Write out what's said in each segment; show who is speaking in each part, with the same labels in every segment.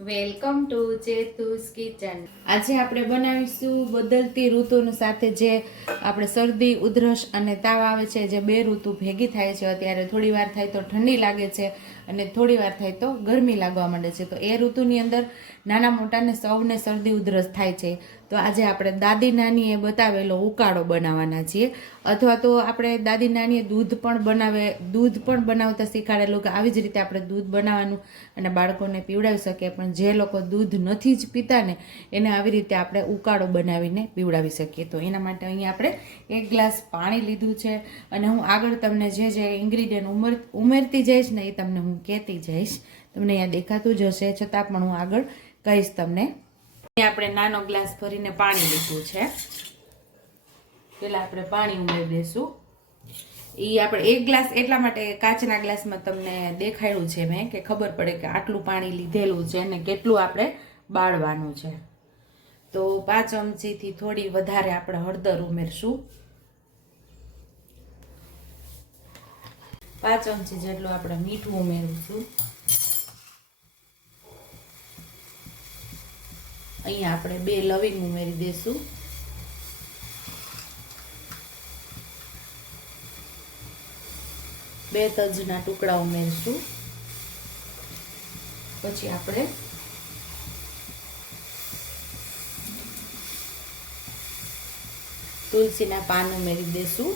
Speaker 1: Welcome to ચેતુસ kitchen. આજે આપણે બનાવીશું બદલતી ઋતુની સાથે જે આપણે શરદી, ઉધરસ અને તાવ આવે છે, જે બે ઋતુ ભેગી થાય છે. અત્યારે થોડી વાર થાય તો ઠંડી લાગે છે અને થોડી વાર થાય તો ગરમી લાગવા માંડે છે. તો એ ઋતુની અંદર નાના મોટાને સૌને શરદી, ઉધરસ થાય છે. તો આજે આપણે દાદી નાનીએ બતાવેલો ઉકાળો બનાવવાના છીએ. અથવા તો આપણે દાદી નાનીએ દૂધ પણ બનાવે, દૂધ પણ બનાવતા શીખાડેલું કે આવી જ રીતે આપણે દૂધ બનાવવાનું અને બાળકોને પીવડાવી શકીએ. પણ જે લોકો દૂધ નથી જ પીતા ને, એને આવી રીતે આપણે ઉકાળો બનાવીને પીવડાવી શકીએ. તો એના માટે અહીંયા આપણે એક ગ્લાસ પાણી લીધું છે અને હું આગળ તમને જે જે ઇન્ગ્રીડિયન્ટ ઉમેર, ઉમેરતી જઈશ ને એ તમને હું કહેતી જઈશ. તમને અહીંયા દેખાતું જ હશે. છતાં પણ હું આગળ કહીશ તમને આપણે નાનો ગ્લાસ ભરીને પાણી લીધું છે. પેલા આપણે પાણી ઉમેરી દઈશું એ આપણે એક ગ્લાસ એટલા માટે કાચના ગ્લાસમાં તમને દેખાડ્યું છે મેં કે ખબર પડે કે આટલું પાણી લીધેલું છે અને કેટલું આપણે બાળવાનું છે. તો પાંચ ચમચીથી થોડી વધારે આપણે હળદર ઉમેરશું. પાંચ ચમચી જેટલું આપણે મીઠું ઉમેરીશું. અહીંયા આપણે બે લવિંગ ઉમેરી દઈશું બે તજના ટુકડા ઉમેરશું. પછી આપણે તુલસીના પાન ઉમેરી દઈશું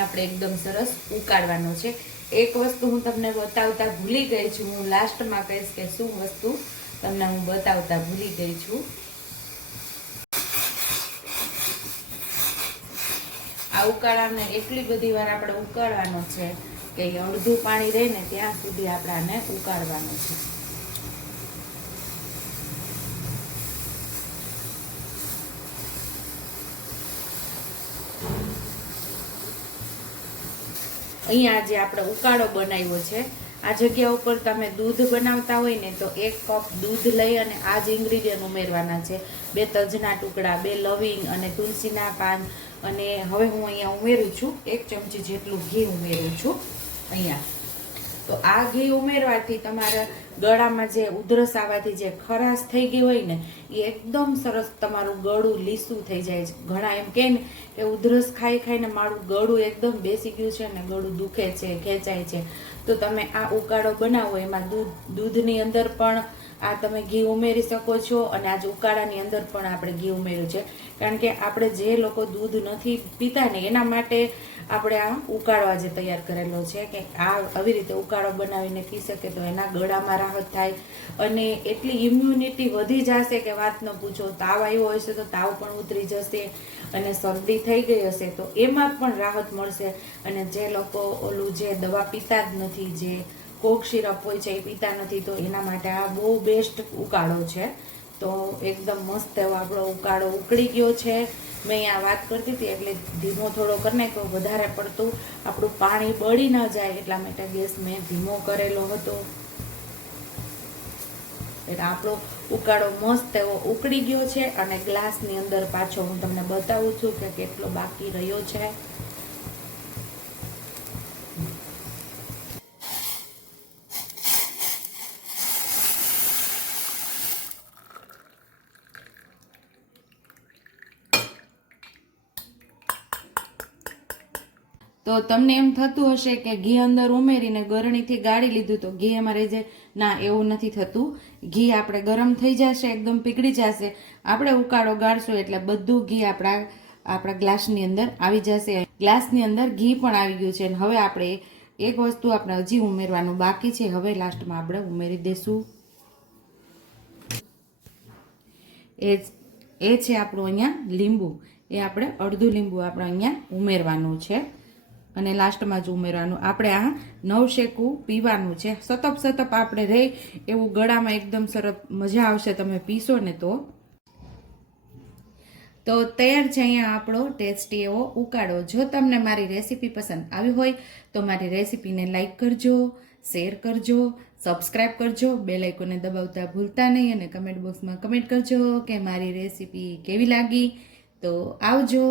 Speaker 1: આપણે એકદમ સરસ ઉકાળવાનો છે. એક વસ્તુ હું તમને બતાવતા ભૂલી ગઈ છું. હું લાસ્ટમાં કહીશ કે શું વસ્તુ તમને હું બતાવતા ભૂલી ગઈ છું. આ ઉકાળાને એટલી બધી વાર આપણે ઉકાળવાનો છે કે અડધું પાણી રહે ને ત્યાં સુધી આપણે આને ઉકાળવાનું છે. અહીંયા જે આપણે ઉકાળો બનાવ્યો છે, આ જગ્યા ઉપર તમે દૂધ બનાવતા હોય ને તો એક કપ દૂધ લઈ અને આ જ ઇન્ગ્રીડિયન્ટ ઉમેરવાના છે. બે તજના ટુકડા, બે લવિંગ અને તુલસીના પાન અને હવે હું અહીંયા ઉમેરું છું. એક ચમચી જેટલું ઘી ઉમેરું છું. અહીંયા. તો આ ઘી ઉમેરવાથી તમારા ગળામાં જે ઉધરસ આવવાથી જે ખરાશ થઈ ગઈ હોય ને, એ એકદમ સરસ તમારું ગળું લીસું થઈ જાય છે. ઘણા એમ કે ને કે ઉધરસ ખાઈ ખાઈને મારું ગળું એકદમ બેસી ગયું છે ને ગળું દુખે છે, ખેંચાય છે. તો તમે આ ઉકાળો બનાવો, એમાં દૂધ, દૂધની અંદર પણ આ તમે ઘી ઉમેરી શકો છો અને આજ ઉકાળાની અંદર પણ આપણે ઘી ઉમેર્યું છે. કારણ કે આપણે જે લોકો દૂધ નથી પીતા ને, એના માટે આપણે આ ઉકાળો આજે તૈયાર કરેલો છે કે આ આવી રીતે ઉકાળો બનાવીને પી શકે તો એના ગળામાં રાહત થાય અને એટલી ઇમ્યુનિટી વધી જશે કે વાત ન પૂછો તાવ આવ્યો હશે તો તાવ પણ ઉતરી જશે. અને શરદી થઈ ગઈ હશે તો એમાં પણ રાહત મળશે. અને જે લોકો ઓલું જે દવા પીતા જ નથી, જે કોક સિરપ હોય છે એ પીતા નથી, તો એના માટે આ બહુ બેસ્ટ ઉકાળો છે. તો એકદમ મસ્ત એવો આપણો ઉકાળો ઉકળી ગયો છે. મેં અહીંયા વાત કરતી હતી, એટલે ધીમો થોડો કરીને નાખ્યો વધારે પડતું આપણું પાણી બળી ન જાય એટલા માટે ગેસ મેં ધીમો કરેલો હતો. એટલે આપણો ઉકાળો મસ્ત એવો ઉકળી ગયો છે અને ગ્લાસની અંદર પાછો હું તમને બતાવું છું કે કેટલો બાકી રહ્યો છે. તો તમને એમ થતું હશે કે ઘી અંદર ઉમેરીને ગરણીથી ગાળી લીધું તો ઘી એમાં રહી જાય ના, એવું નથી થતું. ઘી આપણે ગરમ થઈ જશે, એકદમ પીગળી જશે. આપણે ઉકાળો ગાળશું એટલે બધું ઘી આપણા આપણા ગ્લાસની અંદર આવી જશે. ગ્લાસની અંદર ઘી પણ આવી ગયું છે અને હવે આપણે એક વસ્તુ આપણે હજી ઉમેરવાનું બાકી છે. હવે લાસ્ટમાં આપણે ઉમેરી દઈશું એ એ છે આપણું અહીંયા લીંબુ. એ આપણે અડધું લીંબુ આપણે અહીંયા ઉમેરવાનું છે. અને લાસ્ટમાં જ ઉમેરવાનું. આપણે આ નવશેકું પીવાનું છે. સતપ સતપ આપણે રહે એવું ગળામાં એકદમ સરસ મજા આવશે. તમે પીશો ને તો. તો તૈયાર છે અહીંયા આપણો ટેસ્ટી એવો ઉકાળો. જો તમને મારી રેસીપી પસંદ આવી હોય, તો મારી રેસીપીને લાઇક કરજો, શેર કરજો સબસ્ક્રાઈબ કરજો બે લાઇકોને દબાવતા ભૂલતા નહીં અને કમેન્ટ બોક્સમાં કમેન્ટ કરજો કે મારી રેસીપી કેવી લાગી. તો આવજો.